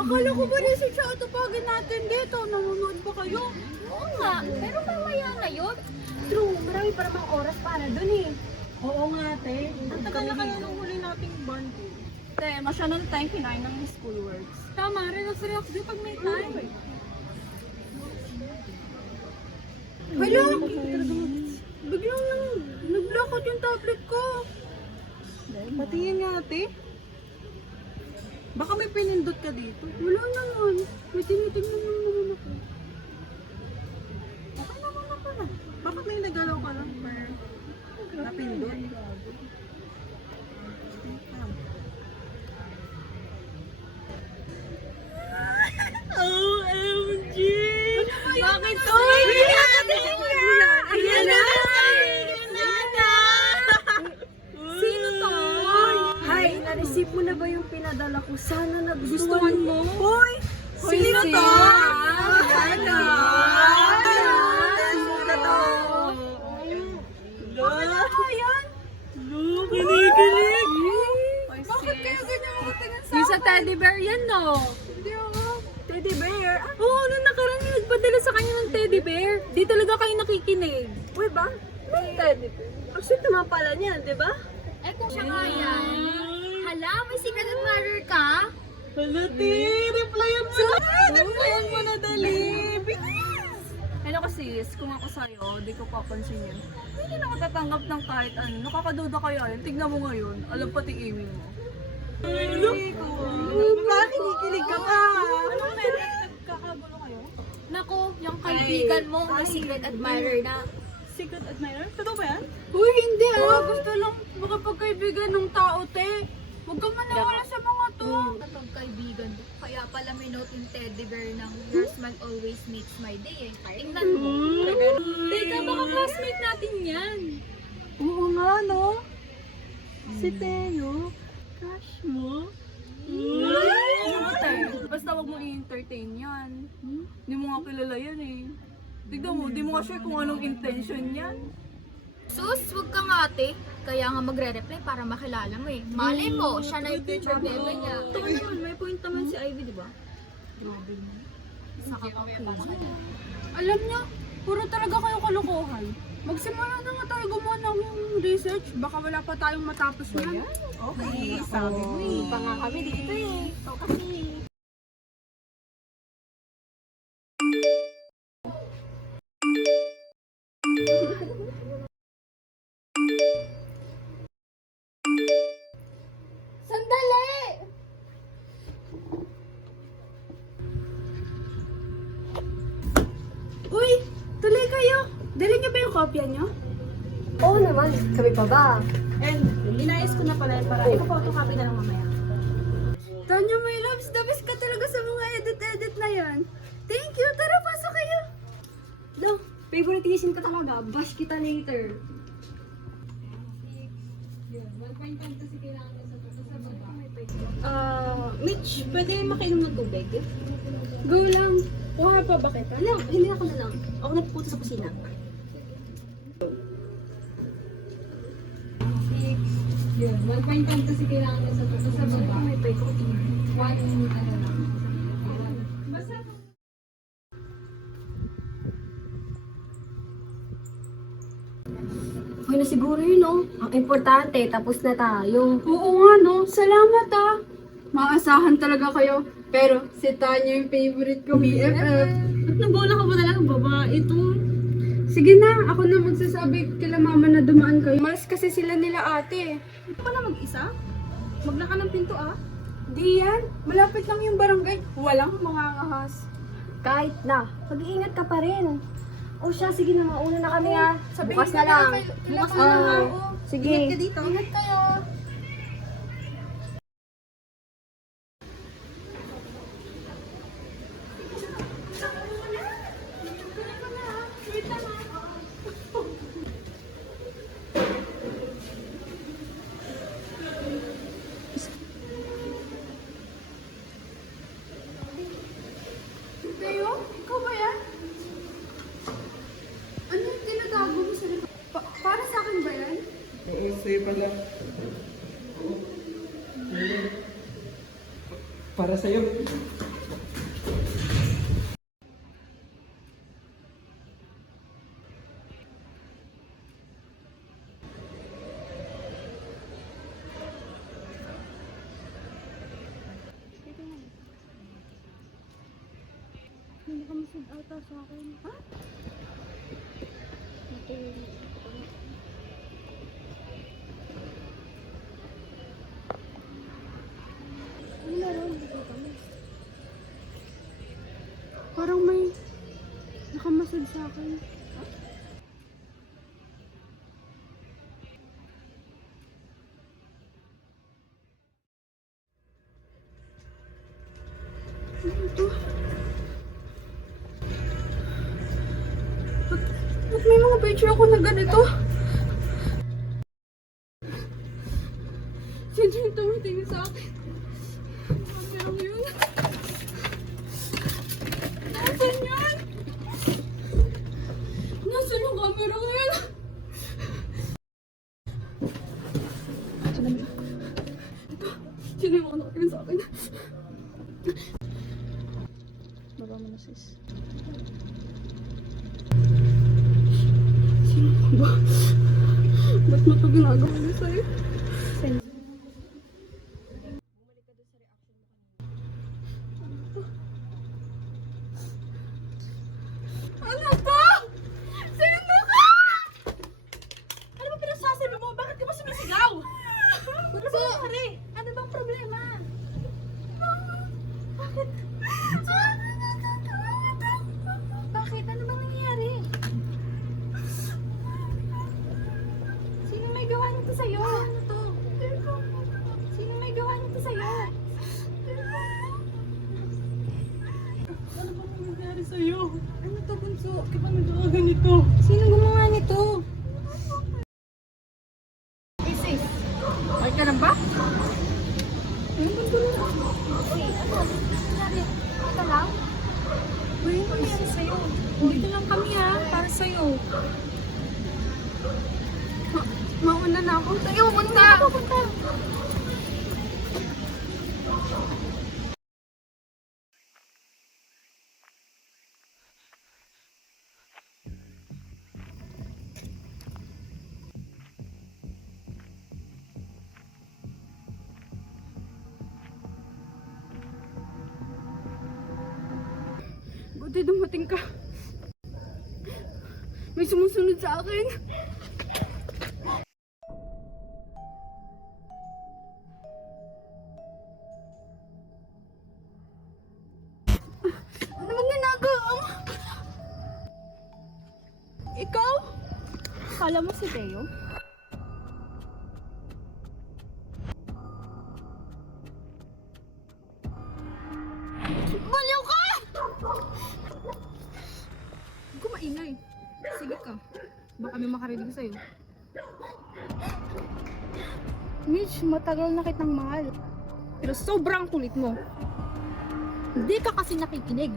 Akala ko ba rin si Chow tupagin natin dito? Nanonood ba kayo? Oo nga, pero mamaya na yun. True, marami pa namang oras para dun eh. Oo nga, te. Ang tagal na kaya nung huli nating bond eh. Te, masyadong tayong kinain ng schoolworks. Tama, relax din pag may time. Hala! Biglang nag-blackout yung tablet ko. Patingin nga, ate. Baka may pinindot ka dito. Wala naman. May tinitingnan naman ako. Okay naman ako na. Baka may nagalaw ka lang pero napindot. OMG! Bakit to? Ayan na! Sino to? Hi, na-receive mo na ba yung pinadala ko? Sana Gustuhan mo? Hoy! Sino to? Ayan na! Sino to? Ayan! Kinikilig! Bakit kaya ganyan ako tingin sa Sa teddy bear yan, no? Hindi ako. Teddy bear? Oo, nung nakaraan yung nagpadala sa kanya ng teddy bear. Di talaga kayo nakikinig. Uy ba? May teddy bear. Ang sweet naman pala niya, di ba? Eh kung siya nga yan, hala, may secret admirer ka? Hala, ti! Replyan mo na! Replyan mo na dali! Ano kasi, kung ako sa'yo, di ko papansin yan. Hindi na ako tatanggap ng kahit ano. Nakakaduda kaya yan. Tignan mo ngayon. Alam pati email mo. Bakit kinikilig ka pa? Anong meron? Nagkakagulo kayo? Naku, yung kaibigan mo, may secret admirer na. Secret admirer? Totoo ba yan? Uy, hindi ah! Gusto lang makapagkaibigan ng tao, te. Huwag ka maniwala sa mga to. Kapag kaibigan mo, kaya pala may note yung teddy bear ng your smile always makes my day eh. Tingnan mo. Teka, baka classmate natin yan. Oo nga, no? Si Teo. Crush mo? Basta wag mo i-entertain yan. Hindi mo nga kilala yan eh. Tignan mo, di mo nga sure kung anong intention yan. Sus, wag ka nga ate. Kaya nga magre-reply para makilala mo eh. Malay mo, siya na yung future bebe niya. Ito naman, may point naman si Ivy, di ba? Saka pa Alam niyo, puro talaga kayo kalokohan. Magsimula na nga tayo gumawa ng research. Baka wala pa tayong matapos yan. Okay, sabi mo eh. Pa nga kami dito eh. Ito kasi. Sandali! Uy, tuloy kayo. Dali niyo ba yung kopya niyo? Oo naman, kami pa ba? And inayos ko na pala para ipo-photocopy na lang mamaya. Tanya, my loves, the best ka talaga sa mga edit-edit na yan. Thank you. Tara, pasok kayo. No, favoritism ka talaga. Bash kita later. Mitch, pwede makainom ng tubig? Go lang. Kuha pa ba kita? Ano, hindi ako na lang. Ako na pupunta sa kusina. Yun, 1.5 kasi kailangan mo sa baba. May pay ko. 1, ano lang. Okay na siguro yun, no? Ang importante, tapos na tayo. Oo nga, no? Salamat ah. Maasahan talaga kayo. Pero si Tanya yung favorite ko, BFF. At nabola ka ba talagang babae ito? Sige na, ako na magsasabi kila mama na dumaan kayo. Malas kasi sila nila ate. Ito ka na mag-isa? Maglaka ng pinto ah. Di yan. Malapit lang yung barangay. Walang mga ahas. Kahit na, mag-iingat ka pa rin. O siya, sige na, mauna na kami ha. Sabihin Bukas ko na lang. Bukas na lang. Ah, Oo. sige. Ingat ka dito. Ingat kayo. Teo, ikaw ba yan? Ano yung tinatago mo sa likod? Para sa akin ba yan? Oo, sa'yo pala. Para sa'yo. Nakamasad ata sa akin. Ha? Ano meron? Parang may nakamasad sa akin. Ano ito? Ba't may mga picture ako na ganito? Sino yung tumitingin sa akin? Ang yun. Nasaan yan? Nasaan yung camera ngayon? Sino yung mga nakatingin sa akin? Baba mo na, sis. Sino ka ba? Ba't mo ito ginagawa niya sa'yo? Ano to? Sino ka? Ano ba pinagsasabi mo? Bakit ka ba sumisigaw? Ano ba nangyari? Ano bang problema? Bakit? Bakit? Ano bang nangyari? Sino may gawa nito sa'yo? Ano to? Sino may gawa nito sa'yo? Ano ba nangyari sa'yo? Ano to, Bunso? Bakit ka ba nagawa ganito? Sino gumawa nito? Hey sis, Okay ka lang ba? Ano ba gulo? nangyari? Ito lang? Uy, ano nangyari sa'yo? Dito lang kami ha, para sa'yo. Mauna na ako. Sige, pupunta! Buti dumating ka. May sumusunod sa akin. Ano bang ginagawa mo? Ikaw? Kala mo si Teo? Baliw ka! Huwag ko maingay. Sige ka. Baka may makarinig sa'yo. Mitch, matagal na kitang mahal. Pero sobrang kulit mo. Hindi ka kasi nakikinig.